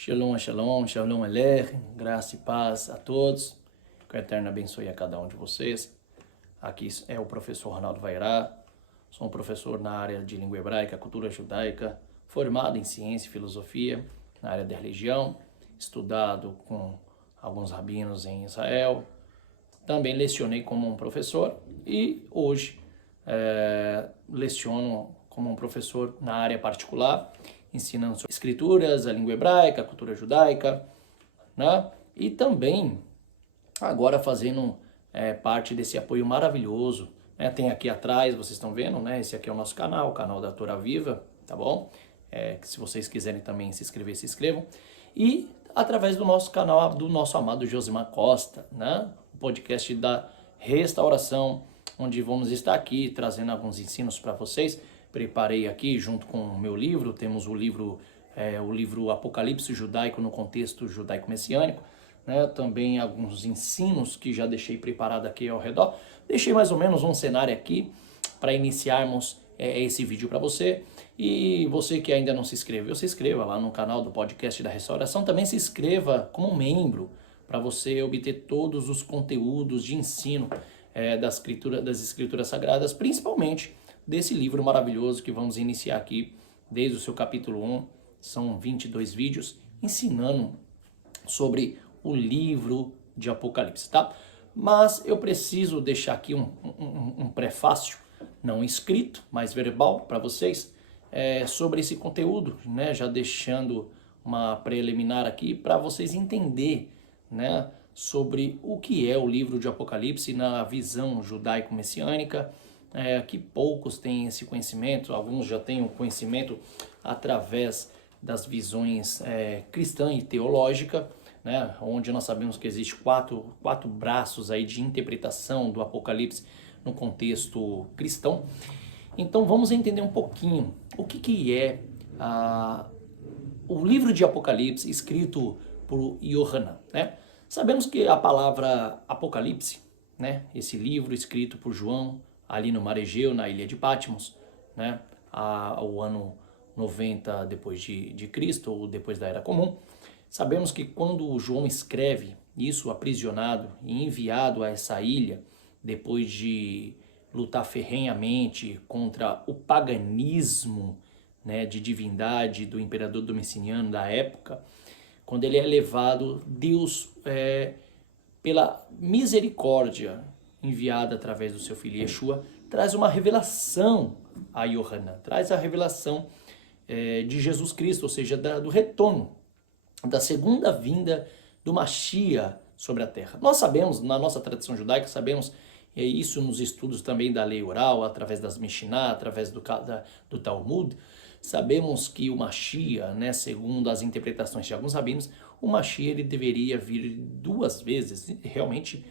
Shalom, shalom, shalom aleichem, graça e paz a todos. Que o Eterno abençoe a cada um de vocês. Aqui é o professor Ronaldo Vairá. Sou um professor na área de língua hebraica, cultura judaica, formado em ciência e filosofia na área da religião, estudado com alguns rabinos em Israel. Também lecionei como um professor e hoje leciono como um professor na área particular, ensinando sobre escrituras, a língua hebraica, a cultura judaica, né? E também agora fazendo parte desse apoio maravilhoso, né? Tem aqui atrás, vocês estão vendo, né? Esse aqui é o nosso canal, o canal da Torá Viva, tá bom? Que se vocês quiserem também se inscrever, se inscrevam. E através do nosso canal, do nosso amado Josimar Costa, né? O podcast da restauração, onde vamos estar aqui trazendo alguns ensinos para vocês. Preparei aqui junto com o meu livro, temos o livro Apocalipse Judaico no contexto judaico-messiânico, né? Também alguns ensinos que já deixei preparado aqui ao redor. Deixei mais ou menos um cenário aqui para iniciarmos esse vídeo para você. E você que ainda não se inscreveu, se inscreva lá no canal do podcast da Restauração. Também se inscreva como membro para você obter todos os conteúdos de ensino das escrituras sagradas, principalmente desse livro maravilhoso que vamos iniciar aqui desde o seu capítulo 1. São 22 vídeos ensinando sobre o livro de Apocalipse, tá? Mas eu preciso deixar aqui um prefácio, não escrito, mas verbal para vocês, sobre esse conteúdo, né? Já deixando uma preliminar aqui para vocês entenderem, né? Sobre o que é o livro de Apocalipse na visão judaico-messiânica, que poucos têm esse conhecimento, alguns já têm o conhecimento através das visões cristã e teológica, né, onde nós sabemos que existe quatro braços aí de interpretação do Apocalipse no contexto cristão. Então vamos entender um pouquinho o que é o livro de Apocalipse escrito por Yohanan, né? Sabemos que a palavra Apocalipse, né, esse livro escrito por João ali no Mar Egeu, na ilha de Patmos, né, ao ano 90 depois de Cristo, ou depois da Era Comum. Sabemos que quando João escreve isso, aprisionado e enviado a essa ilha, depois de lutar ferrenhamente contra o paganismo, né, de divindade do imperador Domiciano da época, quando ele é levado, Deus, pela misericórdia enviada através do seu filho Yeshua, traz uma revelação a Yohanan, traz a revelação de Jesus Cristo, ou seja, do retorno, da segunda vinda do Mashiach sobre a terra. Nós sabemos, na nossa tradição judaica, sabemos isso nos estudos também da lei oral, através das Mishnah, através do Talmud, sabemos que o Mashiach, né, segundo as interpretações de alguns rabinos, o Mashiach ele deveria vir duas vezes. Realmente,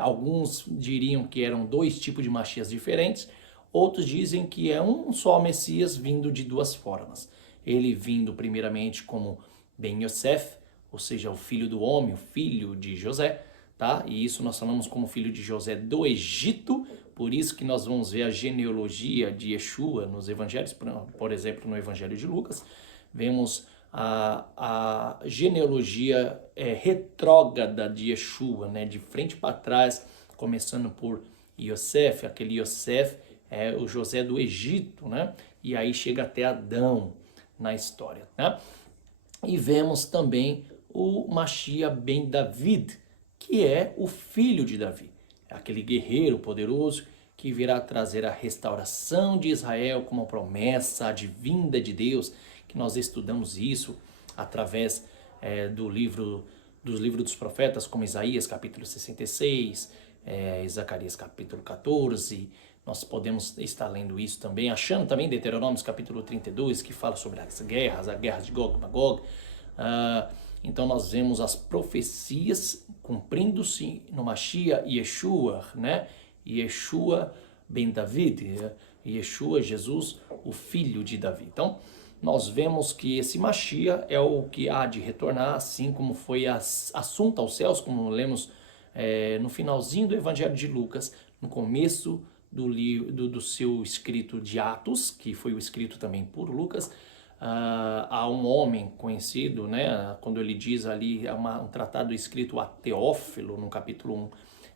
alguns diriam que eram dois tipos de Mashiachs diferentes, outros dizem que é um só Messias vindo de duas formas. Ele vindo primeiramente como Ben Yosef, ou seja, o filho do homem, o filho de José, tá? E isso nós falamos como filho de José do Egito, por isso que nós vamos ver a genealogia de Yeshua nos evangelhos, por exemplo, no evangelho de Lucas, vemos a genealogia retrógrada de Yeshua, né? De frente para trás, começando por Yosef, aquele Yosef é o José do Egito, né? E aí chega até Adão na história, né? E vemos também o Mashiach ben David, que é o filho de Davi, aquele guerreiro poderoso que virá trazer a restauração de Israel como promessa advinda de Deus, que nós estudamos isso através dos livros dos profetas, como Isaías capítulo 66, Zacarias capítulo 14, nós podemos estar lendo isso também, achando também Deuteronômio capítulo 32, que fala sobre as guerras de Gog e Magog. Então nós vemos as profecias cumprindo-se no Mashiach Yeshua, né? Yeshua ben David, Yeshua, Jesus, o filho de Davi. Então nós vemos que esse Mashiach é o que há de retornar, assim como foi assunto aos céus, como lemos no finalzinho do Evangelho de Lucas, no começo do seu escrito de Atos, que foi o escrito também por Lucas, há um homem conhecido, né, quando ele diz ali, um tratado escrito a Teófilo, no capítulo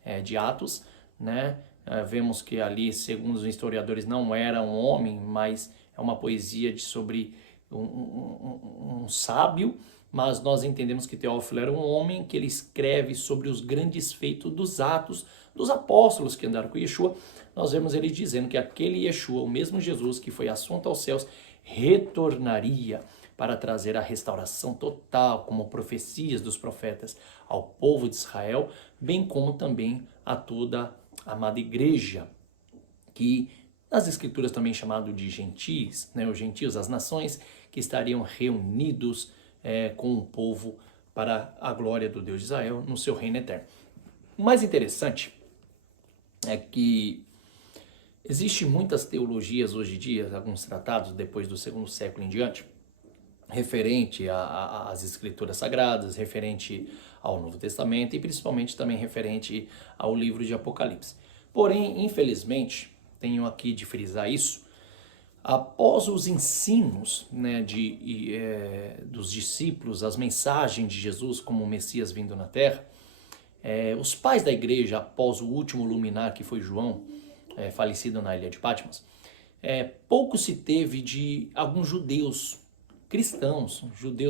1 de Atos, né, vemos que ali, segundo os historiadores, não era um homem, mas é uma poesia sobre um sábio, mas nós entendemos que Teófilo era um homem que ele escreve sobre os grandes feitos dos atos dos apóstolos que andaram com Yeshua. Nós vemos ele dizendo que aquele Yeshua, o mesmo Jesus que foi assunto aos céus, retornaria para trazer a restauração total, como profecias dos profetas, ao povo de Israel, bem como também a toda a amada igreja, que nas escrituras também chamado de gentis, né, os gentios, as nações que estariam reunidos com o povo para a glória do Deus de Israel no seu reino eterno. O mais interessante é que existem muitas teologias hoje em dia, alguns tratados depois do segundo século em diante, referente às escrituras sagradas, referente ao Novo Testamento e principalmente também referente ao livro de Apocalipse. Porém, infelizmente, tenho aqui de frisar isso, após os ensinos, né, dos discípulos, as mensagens de Jesus como o Messias vindo na Terra, os pais da igreja, após o último luminar que foi João, falecido na ilha de Patmos, pouco se teve de alguns judeus cristãos,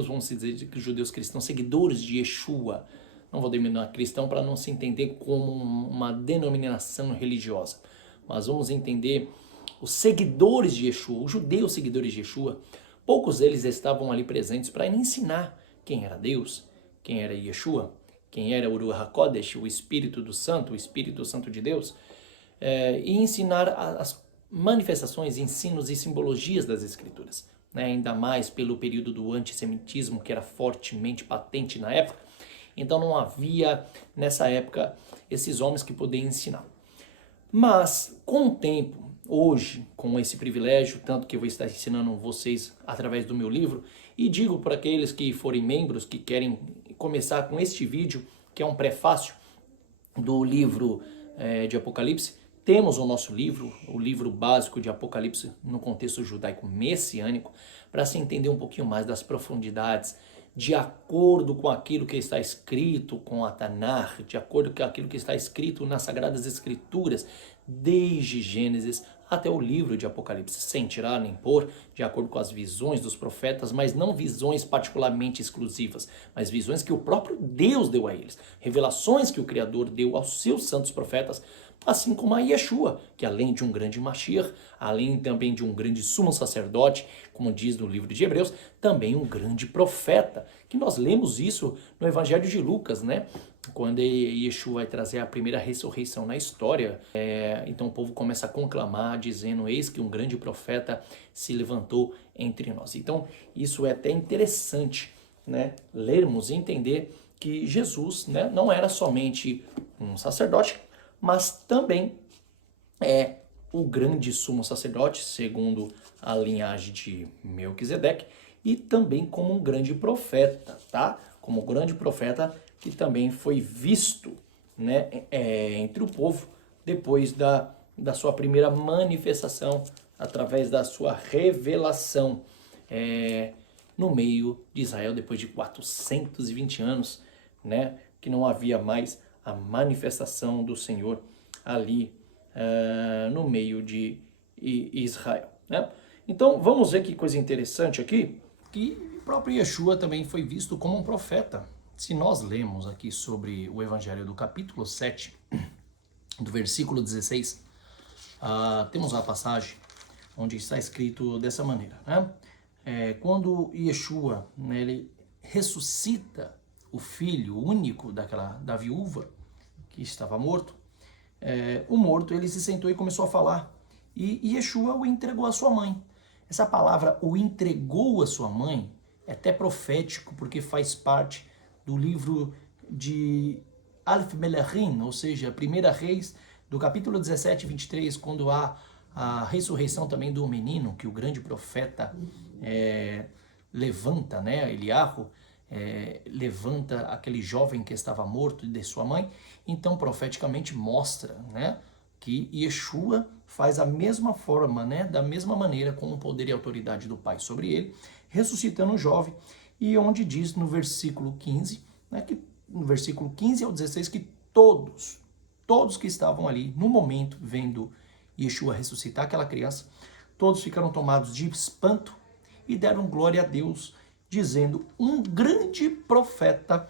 vamos dizer que judeus cristãos, seguidores de Yeshua. Não vou denominar cristão para não se entender como uma denominação religiosa, mas vamos entender os seguidores de Yeshua, os judeus seguidores de Yeshua. Poucos deles estavam ali presentes para ensinar quem era Deus, quem era Yeshua, quem era o Ruach HaKodesh, o Espírito Santo de Deus, e ensinar as manifestações, ensinos e simbologias das Escrituras, né? Ainda mais pelo período do antissemitismo, que era fortemente patente na época. Então não havia, nessa época, esses homens que podiam ensinar. Mas, com o tempo, hoje, com esse privilégio, tanto que eu vou estar ensinando vocês através do meu livro, e digo para aqueles que forem membros, que querem começar com este vídeo, que é um prefácio do livro de Apocalipse, temos o nosso livro, o livro básico de Apocalipse no contexto judaico-messiânico, para se entender um pouquinho mais das profundidades, de acordo com aquilo que está escrito com a Tanakh, de acordo com aquilo que está escrito nas Sagradas Escrituras, desde Gênesis até o livro de Apocalipse, sem tirar nem pôr, de acordo com as visões dos profetas, mas não visões particularmente exclusivas, mas visões que o próprio Deus deu a eles, revelações que o Criador deu aos seus santos profetas, assim como a Yeshua, que além de um grande Mashiach, além também de um grande sumo sacerdote, como diz no livro de Hebreus, também um grande profeta, que nós lemos isso no Evangelho de Lucas, né? Quando Yeshua vai trazer a primeira ressurreição na história, então o povo começa a conclamar, dizendo, eis que um grande profeta se levantou entre nós. Então isso é até interessante, né? Lermos e entender que Jesus, né, não era somente um sacerdote, mas também é o grande sumo sacerdote, segundo a linhagem de Melquisedeque, e também como um grande profeta, tá? Como um grande profeta que também foi visto, né, entre o povo depois da sua primeira manifestação, através da sua revelação no meio de Israel, depois de 420 anos, né, que não havia mais a manifestação do Senhor ali no meio de Israel, né? Então vamos ver que coisa interessante aqui, que o próprio Yeshua também foi visto como um profeta. Se nós lemos aqui sobre o Evangelho do capítulo 7, do versículo 16, temos uma passagem onde está escrito dessa maneira, né? Quando Yeshua, né, ele ressuscita o filho único da viúva que estava morto, o morto ele se sentou e começou a falar, e Yeshua o entregou à sua mãe. Essa palavra, o entregou à sua mãe, é até profético, porque faz parte do livro de Aleph Melachim, ou seja, 1 Reis, do capítulo 17, 23, quando há a ressurreição também do menino, que o grande profeta levanta, né, Eliarro, levanta aquele jovem que estava morto de sua mãe. Então profeticamente mostra, né, que Yeshua faz a mesma forma, né, da mesma maneira, com o poder e autoridade do Pai sobre ele, ressuscitando o jovem, e onde diz no versículo 15, né, que no versículo 15 ao 16, que todos que estavam ali no momento vendo Yeshua ressuscitar aquela criança, todos ficaram tomados de espanto e deram glória a Deus, dizendo: um grande profeta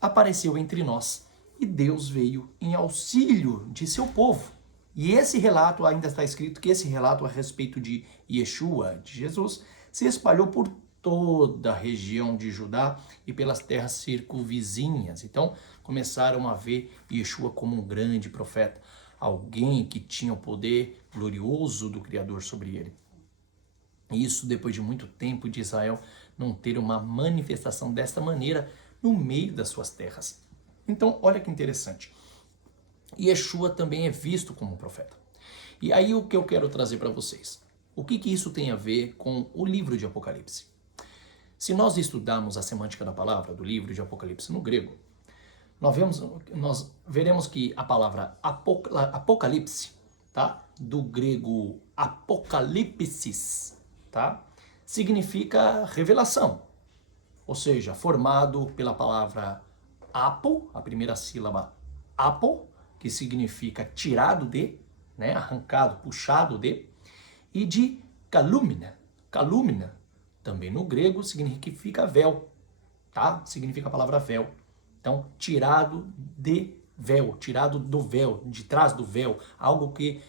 apareceu entre nós e Deus veio em auxílio de seu povo. E esse relato, ainda está escrito que esse relato a respeito de Yeshua, de Jesus, se espalhou por toda a região de Judá e pelas terras circunvizinhas. Então, começaram a ver Yeshua como um grande profeta, alguém que tinha o poder glorioso do Criador sobre ele. Isso depois de muito tempo de Israel não ter uma manifestação desta maneira no meio das suas terras. Então, olha que interessante. Yeshua também é visto como profeta. E aí o que eu quero trazer para vocês? O que isso tem a ver com o livro de Apocalipse? Se nós estudarmos a semântica da palavra do livro de Apocalipse no grego, nós veremos que a palavra apocalipse, tá? Do grego apocalipsis, tá? Significa revelação, ou seja, formado pela palavra apo, a primeira sílaba apo, que significa tirado de, né, arrancado, puxado de, e de calúmnia. Calúmnia, também no grego, significa véu, tá? Significa a palavra véu. Então, tirado de véu, tirado do véu, de trás do véu, algo que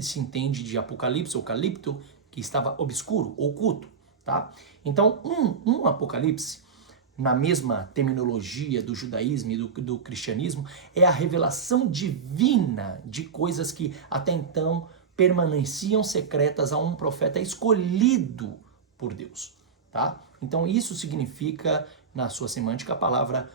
se entende de Apocalipse ou Calipto, que estava obscuro, oculto, tá? Então, um Apocalipse, na mesma terminologia do judaísmo e do cristianismo, é a revelação divina de coisas que até então permaneciam secretas a um profeta escolhido por Deus, tá? Então isso significa, na sua semântica, a palavra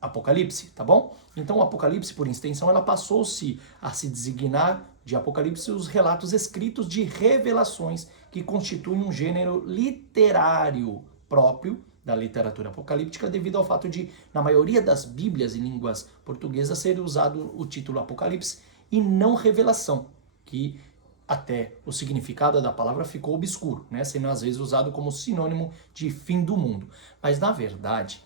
Apocalipse, tá bom? Então o Apocalipse, por extensão, ela passou-se a se designar de Apocalipse os relatos escritos de revelações que constituem um gênero literário próprio da literatura apocalíptica, devido ao fato de, na maioria das bíblias em línguas portuguesas, ser usado o título Apocalipse e não revelação, que até o significado da palavra ficou obscuro, né? Sendo às vezes usado como sinônimo de fim do mundo. Mas, na verdade,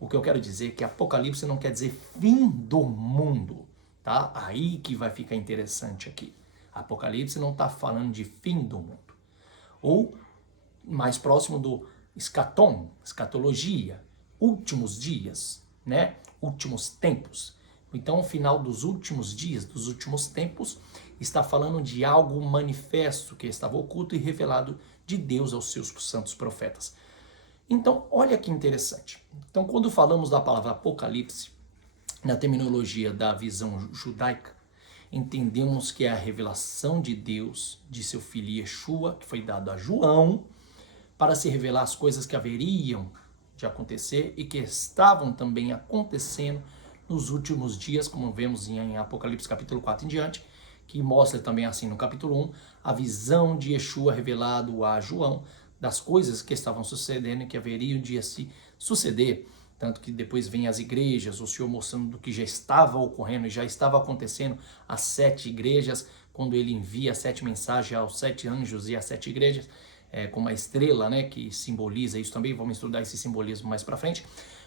o que eu quero dizer é que Apocalipse não quer dizer fim do mundo, tá? Aí que vai ficar interessante aqui. Apocalipse não está falando de fim do mundo. Ou, mais próximo do escatom, escatologia, últimos dias, né? Últimos tempos. Então, o final dos últimos dias, dos últimos tempos, está falando de algo manifesto que estava oculto e revelado de Deus aos seus santos profetas. Então, olha que interessante. Então, quando falamos da palavra Apocalipse, na terminologia da visão judaica, entendemos que é a revelação de Deus, de seu filho Yeshua, que foi dado a João, para se revelar as coisas que haveriam de acontecer e que estavam também acontecendo nos últimos dias, como vemos em Apocalipse capítulo 4 em diante, que mostra também assim no capítulo 1, a visão de Yeshua revelado a João das coisas que estavam sucedendo e que haveriam de se suceder. Tanto que depois vem as igrejas, o Senhor mostrando do que já estava ocorrendo e já estava acontecendo às 7 igrejas, quando ele envia 7 mensagens aos 7 anjos e às 7 igrejas, com uma estrela, né, que simboliza isso também. Vamos estudar esse simbolismo mais para frente.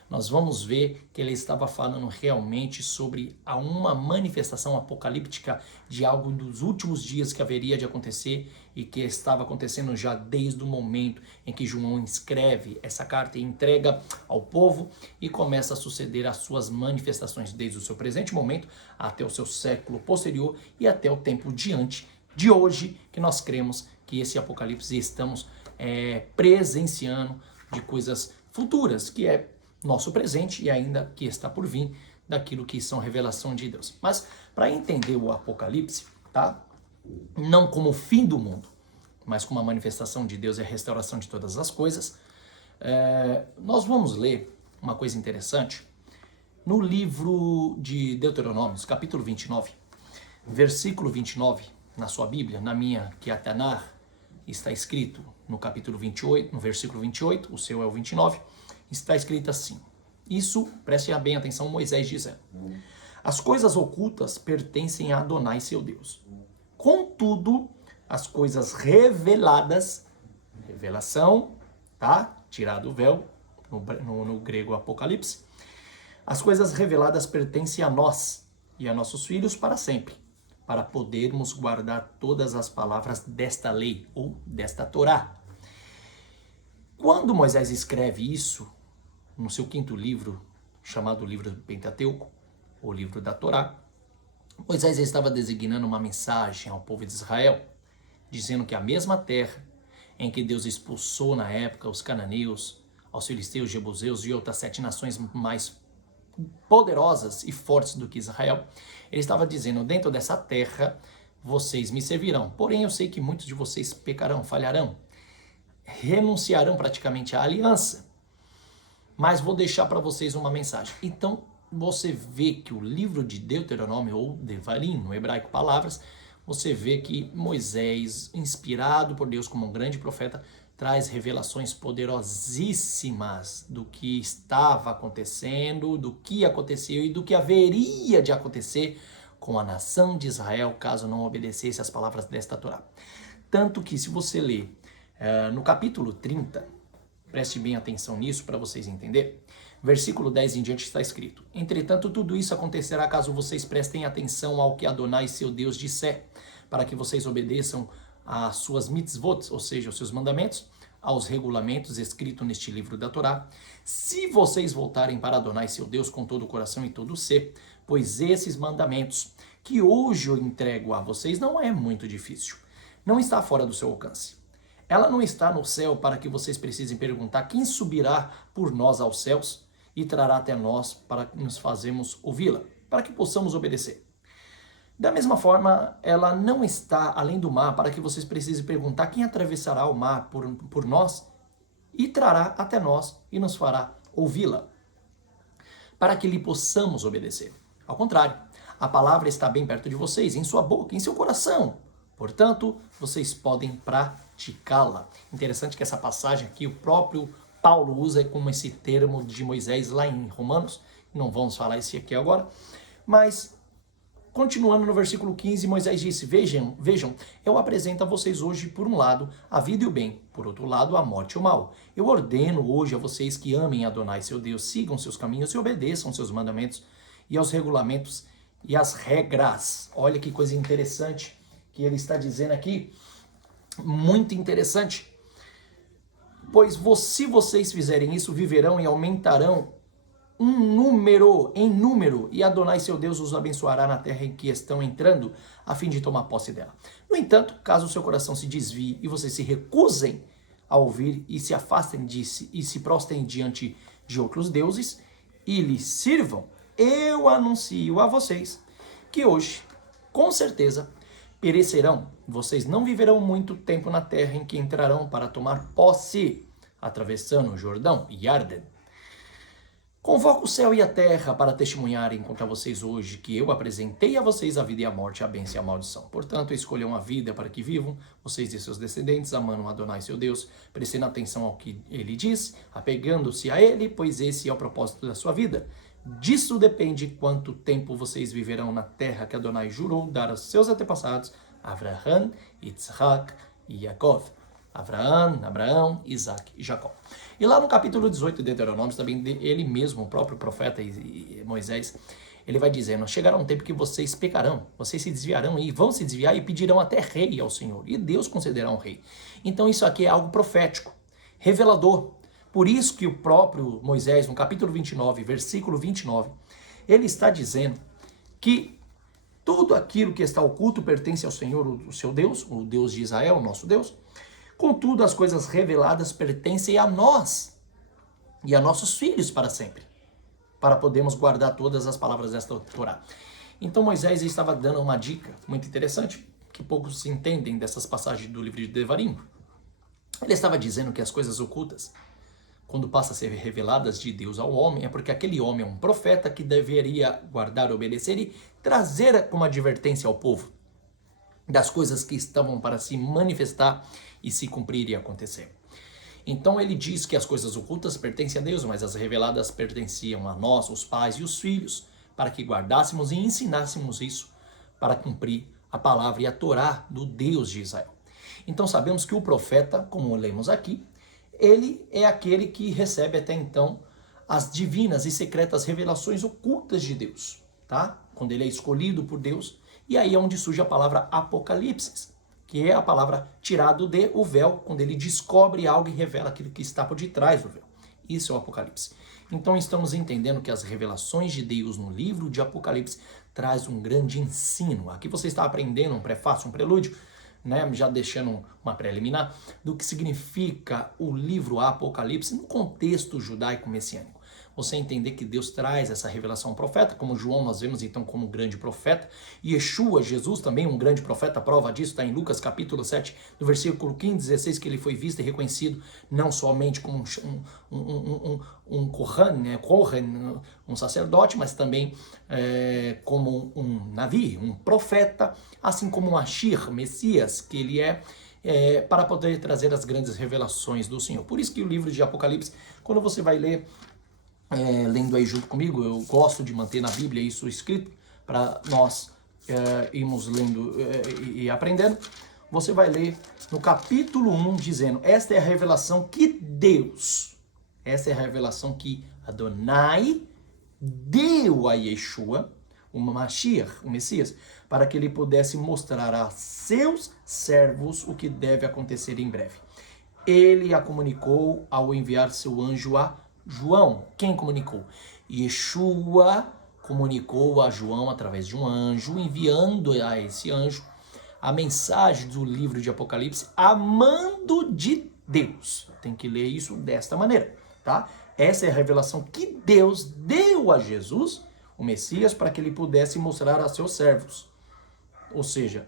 Nós vamos ver que ele estava falando realmente sobre uma manifestação apocalíptica de algo dos últimos dias que haveria de acontecer e que estava acontecendo já desde o momento em que João escreve essa carta e entrega ao povo e começa a suceder as suas manifestações desde o seu presente momento até o seu século posterior e até o tempo diante de hoje, que nós cremos que esse Apocalipse estamos presenciando de coisas futuras, que é nosso presente e ainda que está por vir daquilo que são revelação de Deus. Mas para entender o Apocalipse, tá? Não como o fim do mundo, mas como a manifestação de Deus e a restauração de todas as coisas, nós vamos ler uma coisa interessante no livro de Deuteronômios, capítulo 29, versículo 29, na sua Bíblia, na minha, que é a Tanar, está escrito no capítulo 28, no versículo 28, o seu é o 29, está escrito assim. Isso, prestem bem atenção, Moisés dizendo: as coisas ocultas pertencem a Adonai, seu Deus. Contudo, as coisas reveladas, revelação, tá? Tirado o véu, no grego Apocalipse. As coisas reveladas pertencem a nós e a nossos filhos para sempre, para podermos guardar todas as palavras desta lei ou desta Torá. Quando Moisés escreve isso no seu 5º livro, chamado livro do Pentateuco, ou livro da Torá, Moisés estava designando uma mensagem ao povo de Israel, dizendo que a mesma terra em que Deus expulsou na época os cananeus, aos filisteus, jebuseus e outras 7 nações mais poderosas e fortes do que Israel, ele estava dizendo, dentro dessa terra vocês me servirão, porém eu sei que muitos de vocês pecarão, falharão, renunciarão praticamente à aliança, mas vou deixar para vocês uma mensagem. Então você vê que o livro de Deuteronômio, ou Devarim, no hebraico palavras, você vê que Moisés, inspirado por Deus como um grande profeta, traz revelações poderosíssimas do que estava acontecendo, do que aconteceu e do que haveria de acontecer com a nação de Israel caso não obedecesse às palavras desta Torá. Tanto que, se você ler no capítulo 30, preste bem atenção nisso para vocês entenderem, versículo 10 em diante está escrito: entretanto, tudo isso acontecerá caso vocês prestem atenção ao que Adonai, seu Deus, disser, para que vocês obedeçam às suas mitzvot, ou seja, aos seus mandamentos, aos regulamentos escritos neste livro da Torá, se vocês voltarem para Adonai, seu Deus, com todo o coração e todo o ser, pois esses mandamentos que hoje eu entrego a vocês não é muito difícil, não está fora do seu alcance. Ela não está no céu para que vocês precisem perguntar quem subirá por nós aos céus e trará até nós para que nos fazemos ouvi-la, para que possamos obedecer. Da mesma forma, ela não está além do mar para que vocês precisem perguntar quem atravessará o mar por nós e trará até nós e nos fará ouvi-la, para que lhe possamos obedecer. Ao contrário, a palavra está bem perto de vocês, em sua boca, em seu coração. Portanto, vocês podem praticá-la. Interessante que essa passagem aqui, o próprio Paulo usa como esse termo de Moisés lá em Romanos. Não vamos falar esse aqui agora, mas continuando no versículo 15, Moisés disse: Vejam, eu apresento a vocês hoje, por um lado, a vida e o bem, por outro lado, a morte e o mal. Eu ordeno hoje a vocês que amem Adonai, seu Deus, sigam seus caminhos e obedeçam seus mandamentos e aos regulamentos e às regras. Olha que coisa interessante que ele está dizendo aqui, muito interessante. Pois se vocês fizerem isso, viverão e aumentarão em número, e Adonai, seu Deus, os abençoará na terra em que estão entrando, a fim de tomar posse dela. No entanto, caso o seu coração se desvie e vocês se recusem a ouvir e se afastem e se prostrem diante de outros deuses e lhes sirvam, eu anuncio a vocês que hoje, com certeza, perecerão. Vocês não viverão muito tempo na terra em que entrarão para tomar posse, atravessando o Jordão e Yarden. Convoco o céu e a terra para testemunharem contra vocês hoje que eu apresentei a vocês a vida e a morte, a bênção e a maldição. Portanto, escolham a vida para que vivam, vocês e seus descendentes, amando Adonai, seu Deus, prestando atenção ao que ele diz, apegando-se a ele, pois esse é o propósito da sua vida. Disso depende quanto tempo vocês viverão na terra que Adonai jurou dar aos seus antepassados, Avraham, Yitzhak e Yaakov. Abraão, Isaac e Jacó. E lá no capítulo 18 de Deuteronômio, também ele mesmo, o próprio profeta Moisés, ele vai dizendo: chegará um tempo que vocês pecarão, vocês se desviarão e vão se desviar e pedirão até rei ao Senhor, e Deus concederá um rei. Então isso aqui é algo profético, revelador. Por isso que o próprio Moisés, no capítulo 29, versículo 29, ele está dizendo que tudo aquilo que está oculto pertence ao Senhor, o seu Deus, o Deus de Israel, o nosso Deus. Contudo, as coisas reveladas pertencem a nós e a nossos filhos para sempre, para podermos guardar todas as palavras desta Torá. Então Moisés estava dando uma dica muito interessante, que poucos se entendem dessas passagens do livro de Devarim. Ele estava dizendo que as coisas ocultas, quando passam a ser reveladas de Deus ao homem, é porque aquele homem é um profeta que deveria guardar, obedecer e trazer uma advertência ao povo das coisas que estavam para se manifestar e se cumprir e acontecer. Então ele diz que as coisas ocultas pertencem a Deus, mas as reveladas pertenciam a nós, os pais e os filhos, para que guardássemos e ensinássemos isso para cumprir a palavra e a Torá do Deus de Israel. Então sabemos que o profeta, como lemos aqui, ele é aquele que recebe até então as divinas e secretas revelações ocultas de Deus, tá? Quando ele é escolhido por Deus, e aí é onde surge a palavra Apocalipse, que é a palavra tirado de o véu, quando ele descobre algo e revela aquilo que está por detrás do véu. Isso é o Apocalipse. Então estamos entendendo que as revelações de Deus no livro de Apocalipse traz um grande ensino. Aqui você está aprendendo um prefácio, um prelúdio, né, já deixando uma preliminar, do que significa o livro Apocalipse no contexto judaico-messiânico. Você entender que Deus traz essa revelação ao profeta, como João nós vemos então como um grande profeta, e Yeshua, Jesus também um grande profeta, a prova disso está em Lucas capítulo 7, no versículo 15, 16, que ele foi visto e reconhecido não somente como um Kohan, né, um sacerdote, mas também como um Navi, um profeta, assim como um Ashir, Messias, que ele para poder trazer as grandes revelações do Senhor. Por isso que o livro de Apocalipse, quando você vai ler, lendo aí junto comigo, eu gosto de manter na Bíblia isso escrito, para nós irmos lendo e aprendendo. Você vai ler no capítulo 1, dizendo, esta é a revelação que Deus, essa é a revelação que Adonai deu a Yeshua, o Mashiach, o Messias, para que ele pudesse mostrar a seus servos o que deve acontecer em breve. Ele a comunicou ao enviar seu anjo a João. Quem comunicou? Yeshua comunicou a João através de um anjo, enviando a esse anjo a mensagem do livro de Apocalipse a mando de Deus. Tem que ler isso desta maneira, tá? Essa é a revelação que Deus deu a Jesus, o Messias, para que ele pudesse mostrar a seus servos. Ou seja,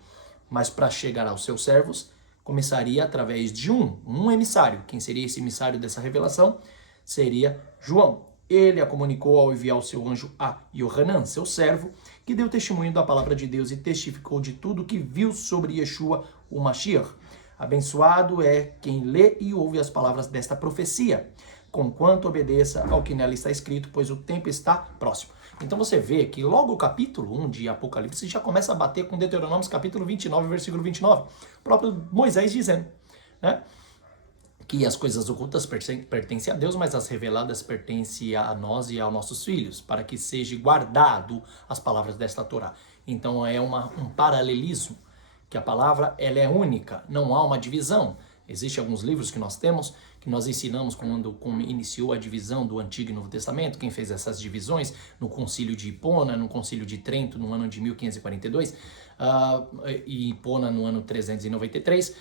mas para chegar aos seus servos, começaria através de um emissário. Quem seria esse emissário dessa revelação? Seria João. Ele a comunicou ao enviar o seu anjo a Yohanan, seu servo, que deu testemunho da palavra de Deus e testificou de tudo que viu sobre Yeshua, o Mashiach. Abençoado é quem lê e ouve as palavras desta profecia, conquanto obedeça ao que nela está escrito, pois o tempo está próximo. Então você vê que logo o capítulo 1 de Apocalipse já começa a bater com Deuteronômio capítulo 29, versículo 29. O próprio Moisés dizendo, né, que as coisas ocultas pertencem a Deus, mas as reveladas pertencem a nós e aos nossos filhos, para que seja guardado as palavras desta Torá. Então é um paralelismo, que a palavra ela é única, não há uma divisão. Existem alguns livros que nós temos, que nós ensinamos quando iniciou a divisão do Antigo e Novo Testamento, quem fez essas divisões no Concílio de Hipona, no Concílio de Trento, no ano de 1542, e Hipona no ano 393,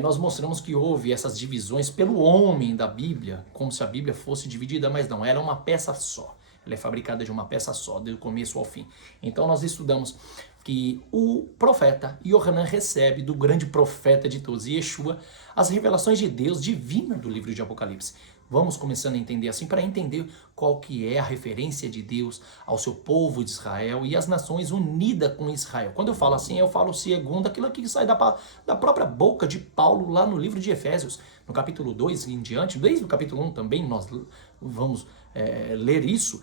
nós mostramos que houve essas divisões pelo homem da Bíblia, como se a Bíblia fosse dividida, mas não, era uma peça só. Ela é fabricada de uma peça só, do começo ao fim. Então nós estudamos que o profeta Yohanan recebe do grande profeta de todos, Yeshua, as revelações de Deus divina do livro de Apocalipse. Vamos começando a entender assim, para entender qual que é a referência de Deus ao seu povo de Israel e as nações unidas com Israel. Quando eu falo assim, eu falo segundo aquilo que sai da própria boca de Paulo lá no livro de Efésios, no capítulo 2 em diante, desde o capítulo 1 também nós vamos ler isso,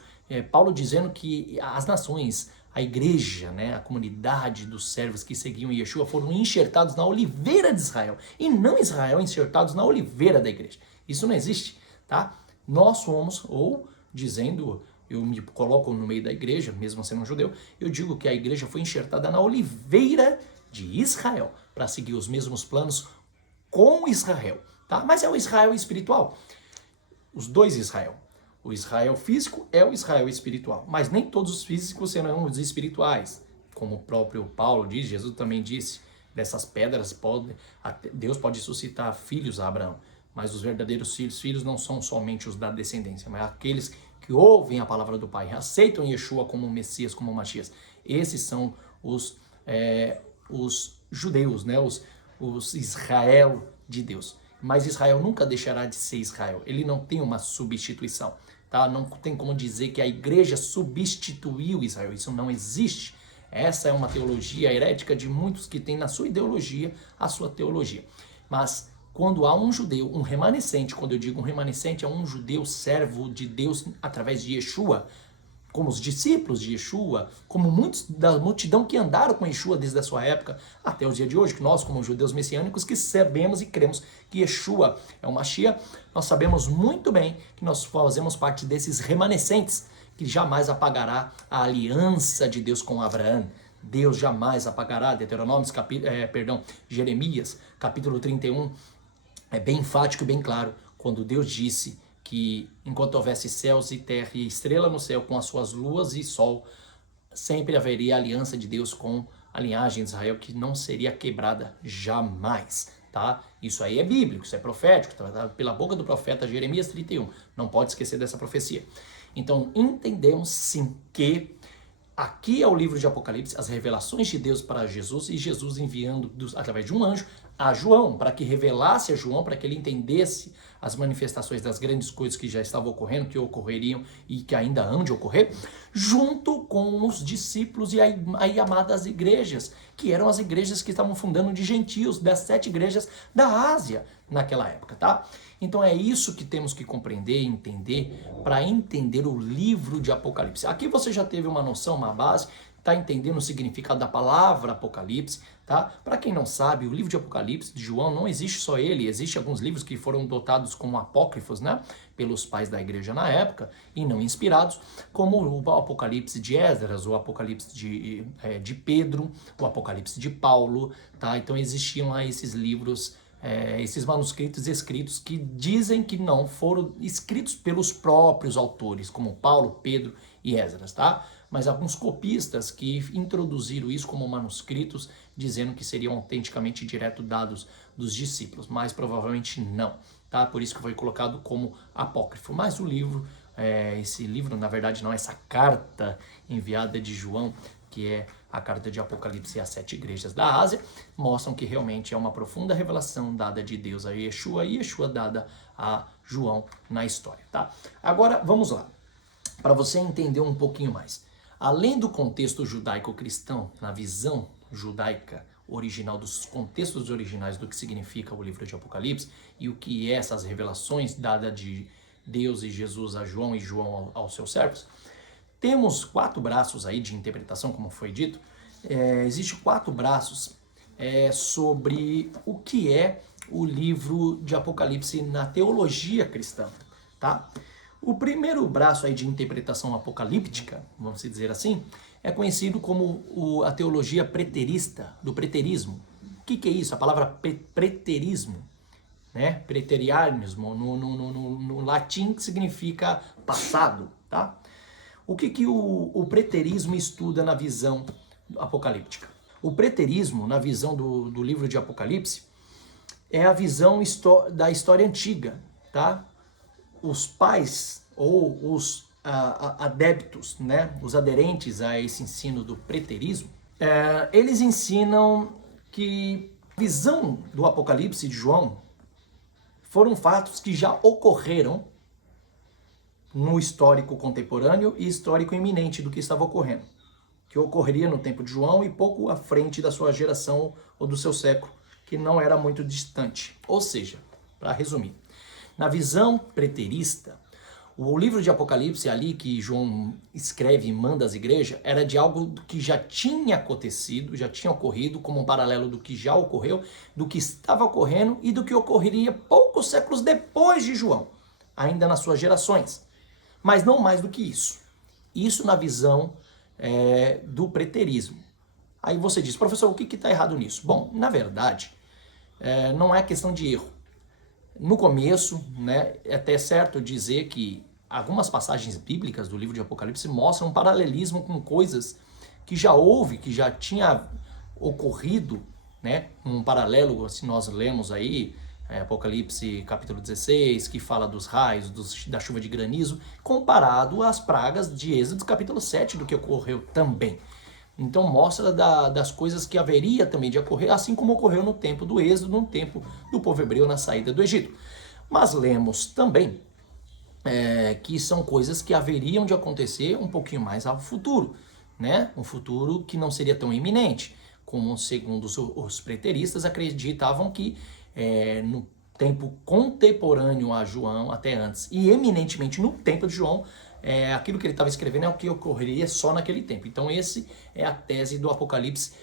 Paulo dizendo que as nações, a igreja, né, a comunidade dos servos que seguiam Yeshua foram enxertados na oliveira de Israel, e não Israel enxertados na oliveira da igreja. Isso não existe, tá? Nós somos, ou dizendo, eu me coloco no meio da igreja, mesmo sendo um judeu, eu digo que a igreja foi enxertada na oliveira de Israel, para seguir os mesmos planos com Israel, tá? Mas é o Israel espiritual, os dois Israel. O Israel físico é o Israel espiritual, mas nem todos os físicos serão os espirituais. Como o próprio Paulo diz, Jesus também disse, dessas pedras Deus pode suscitar filhos a Abraão, mas os verdadeiros filhos não são somente os da descendência, mas aqueles que ouvem a palavra do Pai, aceitam Yeshua como Messias, como Matias. Esses são os judeus, né? os Israel de Deus. Mas Israel nunca deixará de ser Israel. Ele não tem uma substituição, tá? Não tem como dizer que a igreja substituiu Israel. Isso não existe. Essa é uma teologia herética de muitos que têm na sua ideologia a sua teologia. Mas quando há um judeu, um remanescente, quando eu digo um remanescente, é um judeu servo de Deus através de Yeshua, como os discípulos de Yeshua, como muitos da multidão que andaram com Yeshua desde a sua época até os dias de hoje, que nós, como judeus messiânicos, que sabemos e cremos que Yeshua é o Mashiach, nós sabemos muito bem que nós fazemos parte desses remanescentes, que jamais apagará a aliança de Deus com Abraão. Deus jamais apagará, Jeremias, capítulo 31, é bem enfático e bem claro, quando Deus disse que enquanto houvesse céus e terra e estrela no céu com as suas luas e sol, sempre haveria aliança de Deus com a linhagem de Israel que não seria quebrada jamais, tá? Isso aí é bíblico, isso é profético, tá? Pela boca do profeta Jeremias 31, não pode esquecer dessa profecia. Então entendemos sim que aqui é o livro de Apocalipse, as revelações de Deus para Jesus e Jesus enviando através de um anjo a João, para que revelasse a João, para que ele entendesse as manifestações das grandes coisas que já estavam ocorrendo, que ocorreriam e que ainda hão de ocorrer, junto com os discípulos e aí amadas igrejas, que eram as igrejas que estavam fundando de gentios, das 7 igrejas da Ásia naquela época, tá? Então é isso que temos que compreender e entender para entender o livro de Apocalipse. Aqui você já teve uma noção, uma base, tá entendendo o significado da palavra Apocalipse, tá? Para quem não sabe, o livro de Apocalipse de João não existe só ele, existem alguns livros que foram dotados como apócrifos, né? Pelos pais da igreja na época e não inspirados, como o Apocalipse de Esdras, o Apocalipse de Pedro, o Apocalipse de Paulo, tá? Então existiam lá esses livros, esses manuscritos escritos que dizem que não foram escritos pelos próprios autores, como Paulo, Pedro e Esdras, tá? Mas alguns copistas que introduziram isso como manuscritos, dizendo que seriam autenticamente direto dados dos discípulos, mas provavelmente não, tá? Por isso que foi colocado como apócrifo. Mas o livro, esse livro, na verdade não, essa carta enviada de João, que é a carta de Apocalipse às 7 igrejas da Ásia, mostram que realmente é uma profunda revelação dada de Deus a Yeshua e Yeshua dada a João na história, tá? Agora, vamos lá, para você entender um pouquinho mais. Além do contexto judaico-cristão, na visão judaica original, dos contextos originais do que significa o livro de Apocalipse e o que é essas revelações dadas de Deus e Jesus a João e João aos seus servos, temos 4 braços aí de interpretação, como foi dito. Existem 4 braços sobre o que é o livro de Apocalipse na teologia cristã, tá? O primeiro braço aí de interpretação apocalíptica, vamos dizer assim, é conhecido como a teologia preterista, do preterismo. O que é isso? A palavra preterismo, né? Preterianismo, no latim, significa passado, tá? O que o preterismo estuda na visão apocalíptica? O preterismo, na visão do livro de Apocalipse, é a visão da história antiga, tá? Os pais ou os adeptos, né, os aderentes a esse ensino do preterismo, eles ensinam que a visão do Apocalipse de João foram fatos que já ocorreram no histórico contemporâneo e histórico iminente do que estava ocorrendo, que ocorreria no tempo de João e pouco à frente da sua geração ou do seu século, que não era muito distante. Ou seja, para resumir, na visão preterista, o livro de Apocalipse ali que João escreve e manda às igrejas era de algo que já tinha acontecido, já tinha ocorrido, como um paralelo do que já ocorreu, do que estava ocorrendo e do que ocorreria poucos séculos depois de João, ainda nas suas gerações. Mas não mais do que isso. Isso na visão do preterismo. Aí você diz, professor, o que está errado nisso? Bom, na verdade, não é questão de erro. No começo, né, é até certo dizer que algumas passagens bíblicas do livro de Apocalipse mostram um paralelismo com coisas que já houve, que já tinha ocorrido, né, um paralelo, se nós lemos aí, Apocalipse capítulo 16, que fala dos raios, da chuva de granizo, comparado às pragas de Êxodo capítulo 7, do que ocorreu também. Então mostra das coisas que haveria também de ocorrer, assim como ocorreu no tempo do Êxodo, no tempo do povo hebreu na saída do Egito. Mas lemos também que são coisas que haveriam de acontecer um pouquinho mais ao futuro, né? Um futuro que não seria tão iminente, como segundo os preteristas acreditavam que no tempo contemporâneo a João, até antes, e eminentemente no tempo de João, aquilo que ele estava escrevendo é o que ocorreria só naquele tempo. Então esse é a tese do Apocalipse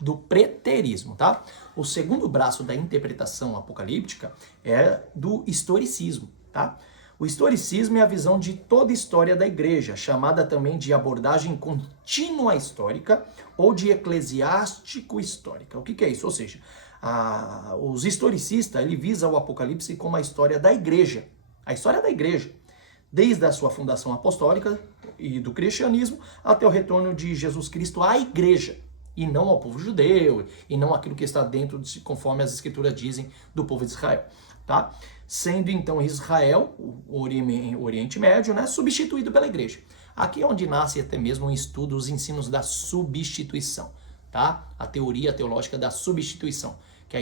do preterismo, tá? O segundo braço da interpretação apocalíptica é do historicismo, tá? O historicismo é a visão de toda a história da igreja, chamada também de abordagem contínua histórica ou de eclesiástico histórica. O que é isso? Ou seja, os historicistas, ele visa o Apocalipse como a história da igreja, desde a sua fundação apostólica e do cristianismo até o retorno de Jesus Cristo à igreja, e não ao povo judeu, e não aquilo que está dentro, conforme as escrituras dizem, do povo de Israel, tá? Sendo então Israel, o Oriente Médio, né, substituído pela igreja. Aqui é onde nasce até mesmo um estudo, os ensinos da substituição, tá? A teoria teológica da substituição, que a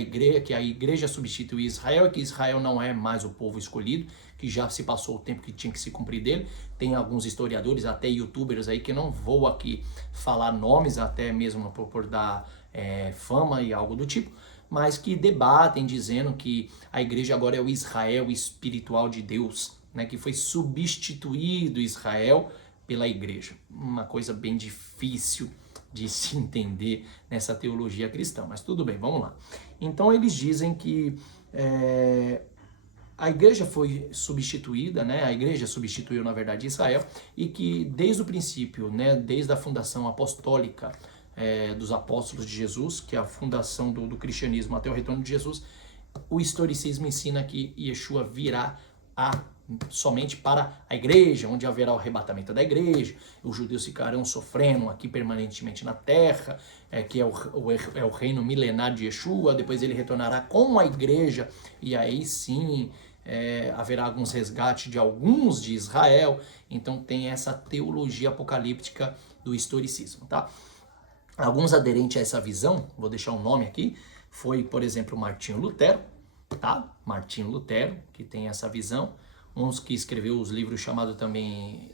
igreja substitui Israel, e que Israel não é mais o povo escolhido, que já se passou o tempo que tinha que se cumprir dele. Tem alguns historiadores, até youtubers aí, que eu não vou aqui falar nomes, até mesmo por dar fama e algo do tipo, mas que debatem dizendo que a igreja agora é o Israel espiritual de Deus, né, que foi substituído Israel pela igreja. Uma coisa bem difícil de se entender nessa teologia cristã, mas tudo bem, vamos lá. Então eles dizem que a igreja foi substituída, né? A igreja substituiu, na verdade, Israel, e que desde o princípio, né, desde a fundação apostólica dos apóstolos de Jesus, que é a fundação do cristianismo até o retorno de Jesus, o historicismo ensina que Yeshua virá somente para a igreja, onde haverá o arrebatamento da igreja, os judeus ficarão sofrendo aqui permanentemente na terra, que é o reino milenar de Yeshua, depois ele retornará com a igreja, e aí sim haverá alguns resgates de alguns de Israel. Então tem essa teologia apocalíptica do historicismo, tá? Alguns aderentes a essa visão, vou deixar um nome aqui, foi, por exemplo, Martinho Lutero, tá? Martinho Lutero, que tem essa visão. Uns que escreveu os livros chamados também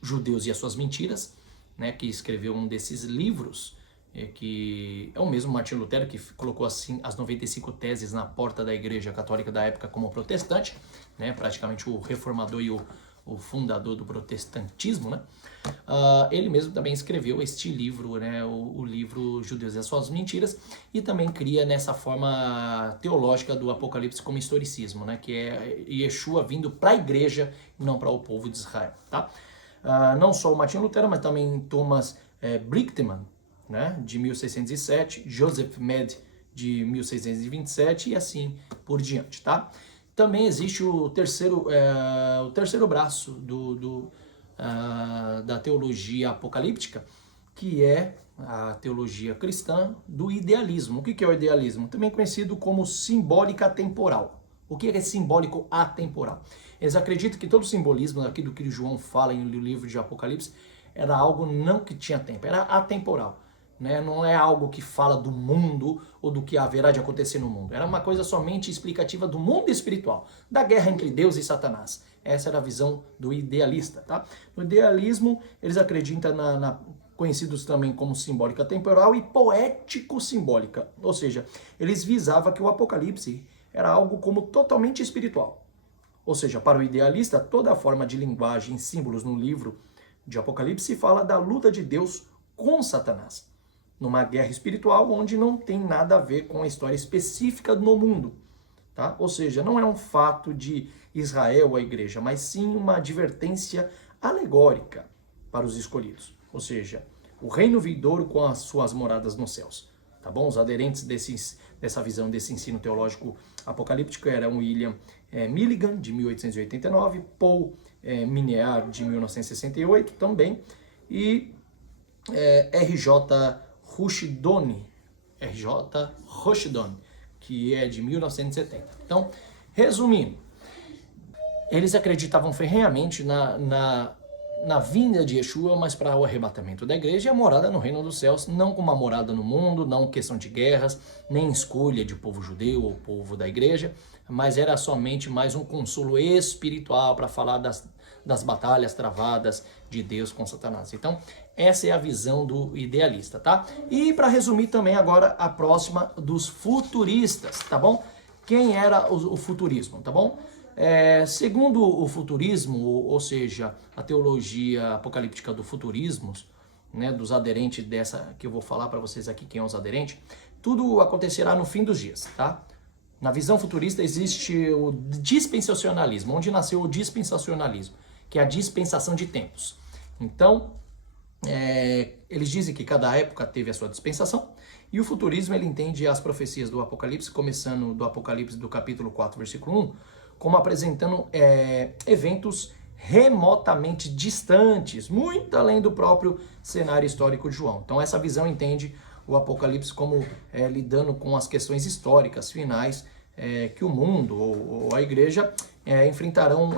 Judeus e as Suas Mentiras, né? Que escreveu um desses livros, que é o mesmo Martinho Lutero que colocou assim as 95 teses na porta da igreja católica da época como protestante, né? Praticamente o reformador e o fundador do protestantismo, né? Ele mesmo também escreveu este livro, né? O livro Judeus e as Suas Mentiras, e também cria nessa forma teológica do Apocalipse como historicismo, né? Que é Yeshua vindo para a igreja e não para o povo de Israel, tá? Não só o Martinho Lutero, mas também Thomas Brightman, né? De 1607, Joseph Med de 1627 e assim por diante, tá? Também existe o terceiro braço da teologia apocalíptica, que é a teologia cristã do idealismo. O que é o idealismo? Também conhecido como simbólica atemporal. O que é simbólico atemporal? Eles acreditam que todo o simbolismo daquilo que João fala no livro de Apocalipse era algo não que tinha tempo, era atemporal. Né? Não é algo que fala do mundo ou do que haverá de acontecer no mundo. Era uma coisa somente explicativa do mundo espiritual, da guerra entre Deus e Satanás. Essa era a visão do idealista. Tá? No idealismo, eles acreditam conhecidos também como simbólica temporal e poético-simbólica. Ou seja, eles visavam que o Apocalipse era algo como totalmente espiritual. Ou seja, para o idealista, toda a forma de linguagem e símbolos no livro de Apocalipse fala da luta de Deus com Satanás, numa guerra espiritual onde não tem nada a ver com a história específica no mundo, tá? Ou seja, não é um fato de Israel ou a igreja, mas sim uma advertência alegórica para os escolhidos. Ou seja, o reino vindouro com as suas moradas nos céus, tá bom? Os aderentes dessa visão, desse ensino teológico apocalíptico eram William Milligan, de 1889, Paul Minear, de 1968 também, e R.J. Rushdoni, que é de 1970. Então, resumindo, eles acreditavam ferrenhamente na vinda de Yeshua, mas para o arrebatamento da igreja e a morada no reino dos céus, não como uma morada no mundo, não questão de guerras, nem escolha de povo judeu ou povo da igreja, mas era somente mais um consolo espiritual para falar das batalhas travadas de Deus com Satanás. Então, essa é a visão do idealista, tá? E para resumir também agora a próxima dos futuristas, tá bom? Quem era o futurismo, tá bom? Segundo o futurismo, ou seja, a teologia apocalíptica do futurismo, né, dos aderentes dessa que eu vou falar para vocês aqui, quem é os aderentes, tudo acontecerá no fim dos dias, tá? Na visão futurista existe o dispensacionalismo, onde nasceu o dispensacionalismo, que é a dispensação de tempos. Então, eles dizem que cada época teve a sua dispensação, e o futurismo ele entende as profecias do Apocalipse, começando do Apocalipse do capítulo 4, versículo 1, como apresentando eventos remotamente distantes, muito além do próprio cenário histórico de João. Então essa visão entende o Apocalipse como lidando com as questões históricas finais que o mundo ou a igreja enfrentarão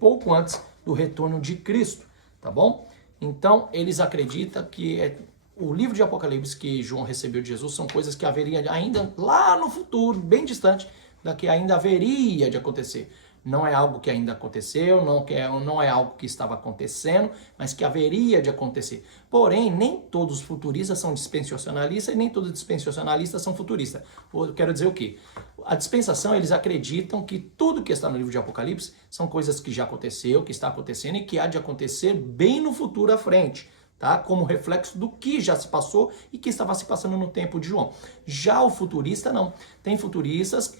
pouco antes do retorno de Cristo, tá bom? Então eles acreditam que o livro de Apocalipse que João recebeu de Jesus são coisas que haveria ainda lá no futuro, bem distante, da que ainda haveria de acontecer. Não é algo que ainda aconteceu, não é algo que estava acontecendo, mas que haveria de acontecer. Porém, nem todos os futuristas são dispensacionalistas e nem todos os dispensacionalistas são futuristas. Eu quero dizer o quê? A dispensação, eles acreditam que tudo que está no livro de Apocalipse são coisas que já aconteceu, que está acontecendo e que há de acontecer bem no futuro à frente, tá? Como reflexo do que já se passou e que estava se passando no tempo de João. Já o futurista, não. Tem futuristas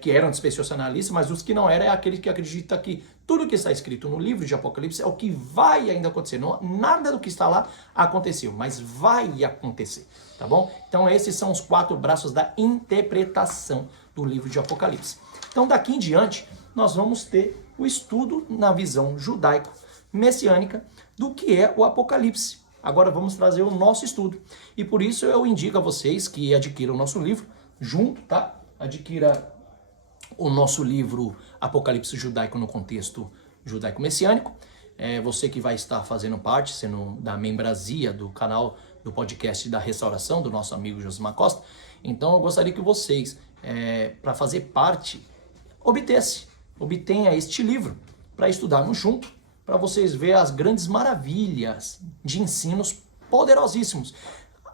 que eram dispensacionalistas, mas os que não eram é aquele que acredita que tudo que está escrito no livro de Apocalipse é o que vai ainda acontecer. Não, nada do que está lá aconteceu, mas vai acontecer, tá bom? Então esses são os 4 braços da interpretação do livro de Apocalipse. Então daqui em diante nós vamos ter o estudo na visão judaico-messiânica do que é o Apocalipse. Agora vamos trazer o nosso estudo. E por isso eu indico a vocês que adquiram o nosso livro junto, tá? Adquira o nosso livro Apocalipse Judaico no Contexto Judaico-Messiânico. Você que vai estar fazendo parte, sendo da membresia do canal do podcast da Restauração, do nosso amigo Josimar Costa. Então eu gostaria que vocês, para fazer parte, obtenha este livro, para estudarmos junto, para vocês verem as grandes maravilhas de ensinos poderosíssimos.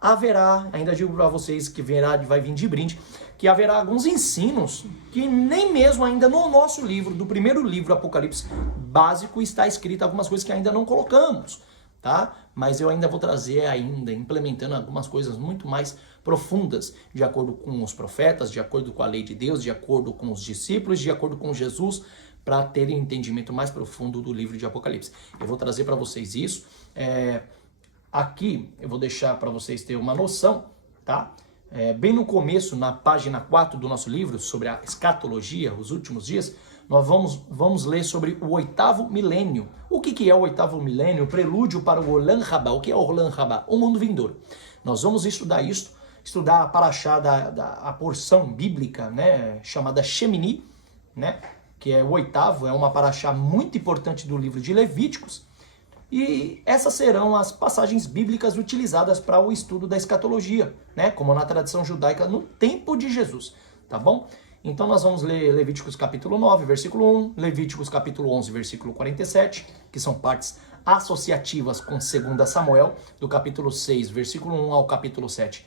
Haverá, ainda digo para vocês que vai vir de brinde, que haverá alguns ensinos que nem mesmo ainda no nosso livro, do primeiro livro Apocalipse básico, está escrito algumas coisas que ainda não colocamos, tá? Mas eu ainda vou trazer implementando algumas coisas muito mais profundas, de acordo com os profetas, de acordo com a lei de Deus, de acordo com os discípulos, de acordo com Jesus, para terem um entendimento mais profundo do livro de Apocalipse. Eu vou trazer para vocês isso. Aqui eu vou deixar para vocês terem uma noção, tá? Bem no começo, na página 4 do nosso livro, sobre a escatologia, os últimos dias, nós vamos ler sobre o 8º milênio. O que é o 8º milênio? O prelúdio para o Olam Rabá. O que é o Olam Rabá? O mundo vindouro. Nós vamos estudar isso, estudar a paraxá a porção bíblica, né, chamada Shemini, né, que é o 8º, é uma paraxá muito importante do livro de Levíticos. E essas serão as passagens bíblicas utilizadas para o estudo da escatologia, né? Como na tradição judaica no tempo de Jesus, tá bom? Então nós vamos ler Levíticos capítulo 9, versículo 1, Levíticos capítulo 11, versículo 47, que são partes associativas com 2 Samuel, do capítulo 6, versículo 1 ao capítulo 7,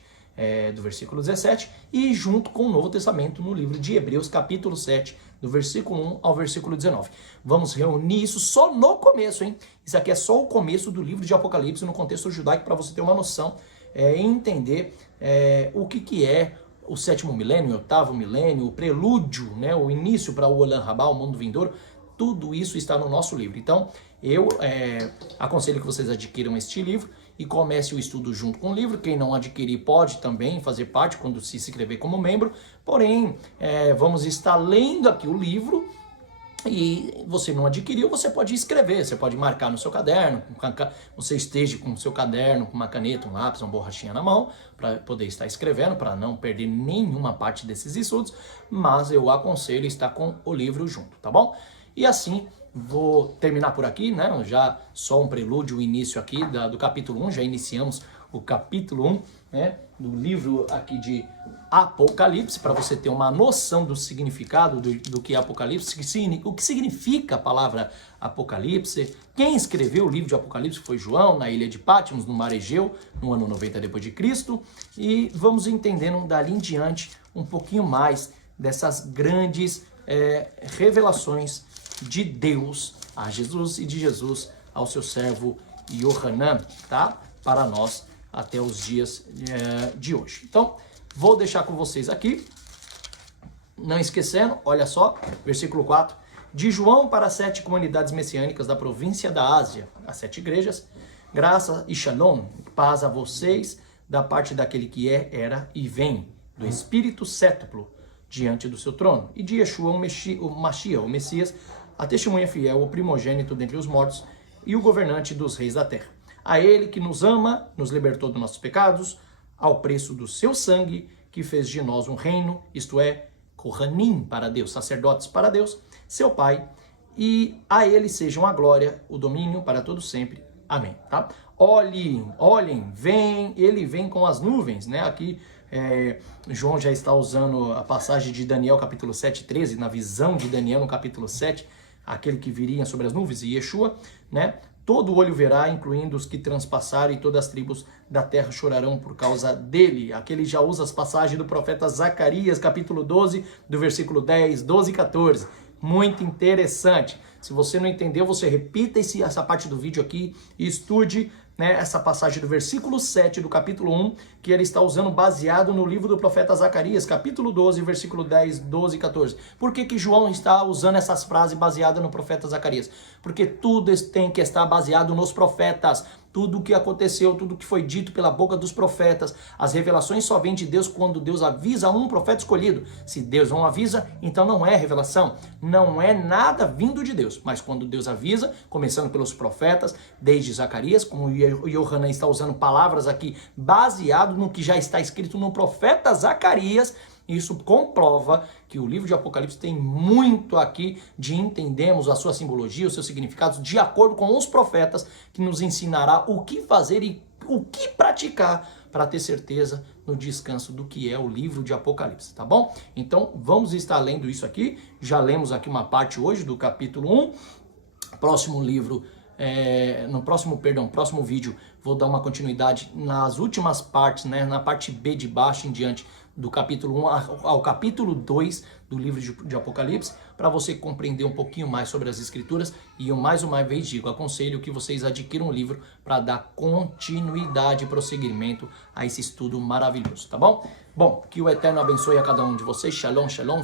do versículo 17, e junto com o Novo Testamento no livro de Hebreus, capítulo 7, do versículo 1 ao versículo 19. Vamos reunir isso só no começo, hein? Isso aqui é só o começo do livro de Apocalipse no contexto judaico, para você ter uma noção e entender o que é o 7º milênio, o 8º milênio, o prelúdio, né? O início para o Olam Rabá, o mundo vindouro. Tudo isso está no nosso livro. Então, eu aconselho que vocês adquiram este livro e comece o estudo junto com o livro. Quem não adquirir pode também fazer parte quando se inscrever como membro. Porém, vamos estar lendo aqui o livro e você não adquiriu, você pode escrever, você pode marcar no seu caderno, você esteja com o seu caderno, com uma caneta, um lápis, uma borrachinha na mão, para poder estar escrevendo, para não perder nenhuma parte desses estudos, mas eu aconselho estar com o livro junto, tá bom? E assim, vou terminar por aqui, né? Já só um prelúdio, o início aqui do capítulo 1, já iniciamos o capítulo 1, né? Do livro aqui de Apocalipse, para você ter uma noção do significado do que é Apocalipse, o que significa a palavra Apocalipse. Quem escreveu o livro de Apocalipse foi João, na ilha de Patmos, no mar Egeu, no ano 90 depois de Cristo, e vamos entendendo dali em diante um pouquinho mais dessas grandes revelações de Deus a Jesus e de Jesus ao seu servo Yohanan, tá? Para nós até os dias de hoje. Então, vou deixar com vocês aqui, não esquecendo, olha só, versículo 4, de João para as 7 comunidades messiânicas da província da Ásia, as 7 igrejas, graça e shalom, paz a vocês, da parte daquele que era e vem, do Espírito Cétuplo, diante do seu trono, e de Yeshua, o Mashiach, o Messias, a testemunha fiel, o primogênito dentre os mortos, e o governante dos reis da terra. A ele que nos ama, nos libertou dos nossos pecados, ao preço do seu sangue, que fez de nós um reino, isto é, Kohanim para Deus, sacerdotes para Deus, seu Pai, e a ele sejam a glória, o domínio para todo sempre. Amém. Tá? Olhem, ele vem com as nuvens, né? Aqui João já está usando a passagem de Daniel capítulo 7, 13, na visão de Daniel no capítulo 7, aquele que viria sobre as nuvens, e Yeshua, né? Todo olho verá, incluindo os que transpassarem, e todas as tribos da terra chorarão por causa dele. Aqui ele já usa as passagens do profeta Zacarias, capítulo 12, do versículo 10, 12 e 14. Muito interessante. Se você não entendeu, você repita essa parte do vídeo aqui e estude, né, essa passagem do versículo 7 do capítulo 1, que ele está usando baseado no livro do profeta Zacarias, capítulo 12, versículo 10, 12 e 14. Por que João está usando essas frases baseadas no profeta Zacarias? Porque tudo tem que estar baseado nos profetas. Tudo o que aconteceu, tudo que foi dito pela boca dos profetas, as revelações só vêm de Deus quando Deus avisa um profeta escolhido. Se Deus não avisa, então não é revelação, não é nada vindo de Deus. Mas quando Deus avisa, começando pelos profetas, desde Zacarias, como o Yohanan está usando palavras aqui, baseado no que já está escrito no profeta Zacarias, isso comprova que o livro de Apocalipse tem muito aqui de entendermos a sua simbologia, os seus significados, de acordo com os profetas, que nos ensinará o que fazer e o que praticar para ter certeza no descanso do que é o livro de Apocalipse, tá bom? Então, vamos estar lendo isso aqui. Já lemos aqui uma parte hoje do capítulo 1. Próximo livro, próximo vídeo, vou dar uma continuidade nas últimas partes, né, na parte B de baixo em diante, do capítulo 1 ao capítulo 2 do livro de Apocalipse, para você compreender um pouquinho mais sobre as Escrituras. E eu mais uma vez digo, aconselho que vocês adquiram um livro para dar continuidade e prosseguimento a esse estudo maravilhoso, tá bom? Bom, que o Eterno abençoe a cada um de vocês. Shalom, shalom.